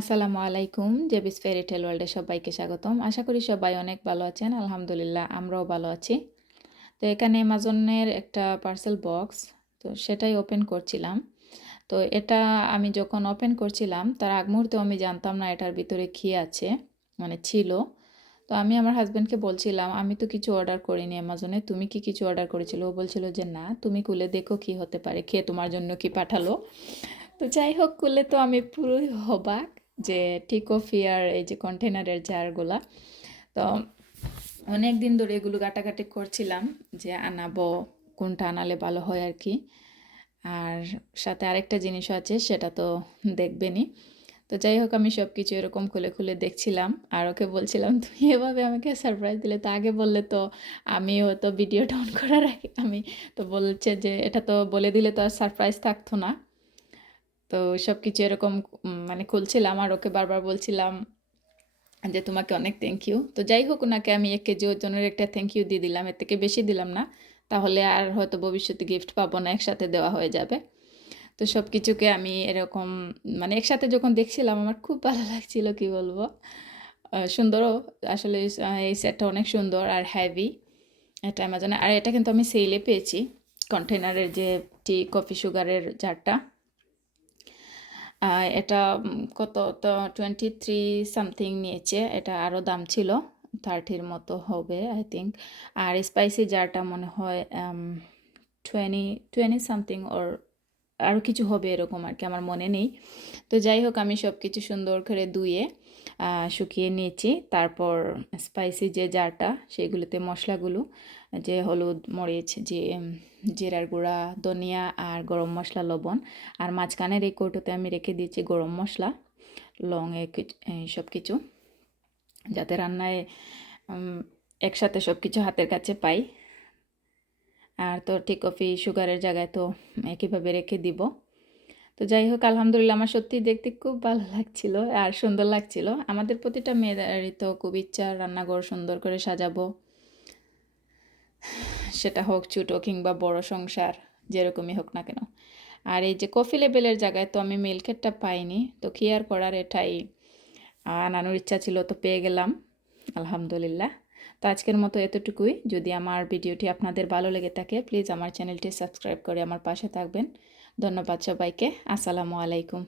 আসসালামু আলাইকুম, জেবিস ফেরি টেল ওয়ার্ল্ডে সবাইকে স্বাগতম। আশা করি সবাই অনেক ভালো আছেন, আলহামদুলিল্লাহ আমরাও ভালো আছি। তো এখানে অ্যামাজনের একটা পার্সেল বক্স, তো সেটাই ওপেন করছিলাম। তো এটা আমি যখন ওপেন করছিলাম, তার আগ মুহূর্তে আমি জানতাম না এটার ভিতরে কী আছে মানে ছিল। তো আমি আমার হাজব্যান্ডকে বলছিলাম, আমি তো কিছু অর্ডার করিনি অ্যামাজনে, তুমি কি কিছু অর্ডার করেছিল? ও বলছিল যে, না, তুমি খুলে দেখো কি হতে পারে খেয়ে তোমার জন্য কি পাঠালো। তো যাই হোক খুলে তো আমি পুরোই হবাক যে টি কফি এই যে কন্টেনারের জারগুলা তো অনেক দিন ধরে এগুলো কাটাকাটি করছিলাম যে আনাবো, কোনটা আনালে ভালো হয় আর কি। আর সাথে আরেকটা জিনিসও আছে, সেটা তো দেখবেনই। তো যাই হোক, আমি সব কিছু এরকম খুলে খুলে দেখছিলাম আর ওকে বলছিলাম, তুমি এভাবে আমাকে সারপ্রাইজ দিলে তো আগে বললে তো আমি হয়তো ভিডিওটা অন করার আগে আমি তো বলছে যে, এটা তো বলে দিলে তো আর সারপ্রাইজ থাকতো না। তো সব কিছু এরকম মানে খুলছিলাম আর ওকে বারবার বলছিলাম যে তোমাকে অনেক থ্যাংক ইউ তো যাই হোক ওনাকে আমি এক কেজি ওজনের একটা থ্যাংক ইউ দিয়ে দিলাম, এর থেকে বেশি দিলাম না। তাহলে আর হয়তো ভবিষ্যতে গিফট পাবো না, একসাথে দেওয়া হয়ে যাবে। তো সব কিছুকে আমি এরকম মানে একসাথে যখন দেখছিলাম আমার খুব ভালো লাগছিল, কি বলব? সুন্দরও আসলে এই সেটটা অনেক সুন্দর আর হ্যাভি এটা অ্যামাজনে আর এটা কিন্তু আমি সেলে পেয়েছি। কন্টেনারের যে টি কফি সুগারের জারটা এটা কত? তো টোয়েন্টি থ্রি সামথিং নিয়েছে। এটা আরও দাম ছিল থার্টির মতো হবে আই থিঙ্ক আর স্পাইসি জারটা মনে হয় টোয়েনি টোয়েনি সামথিং ওর আরও কিছু হবে এরকম আর কি আমার মনে নেই। তো যাই হোক, আমি সব কিছু সুন্দর করে ধুয়ে শুকিয়ে নিয়েছি। তারপর স্পাইসি যে জারটা, সেগুলোতে মশলাগুলো, যে হলুদ, মরিচ, যে জিরার গুঁড়া, ধনিয়া আর গরম মশলা, লবণ। আর মাঝখানের এই কৌটোতে আমি রেখে দিয়েছি গরম মশলা, লং সব কিছু যাতে রান্নায় একসাথে সব কিছু হাতের কাছে পাই। আর তো টি কফি সুগারের জায়গায় তো একইভাবে রেখে দিব। তো যাই হোক, আলহামদুলিল্লাহ আমার সত্যি দেখতে খুব ভালো লাগছিল আর সুন্দর লাগছিল। আমাদের প্রতিটা মেয়েদেরই তো খুব ইচ্ছা রান্নাঘর সুন্দর করে সাজাবো। সেটা হোক ছোটো কিংবা বড় সংসার, যেরকমই হোক না কেন। আর এই যে কফি লেভেলের জায়গায় তো আমি মিল্কেটটা পাইনি, তো কি আর করার এটাই। আনানোর ইচ্ছা ছিল তো পেয়ে গেলাম, আলহামদুলিল্লাহ। তো আজকের মতো এতটুকুই। যদি আমার ভিডিওটি আপনাদের ভালো লেগে থাকে প্লিজ আমার চ্যানেলটি সাবস্ক্রাইব করে আমার পাশে থাকবেন। ধন্যবাদ সবাইকে। আসসালামু আলাইকুম।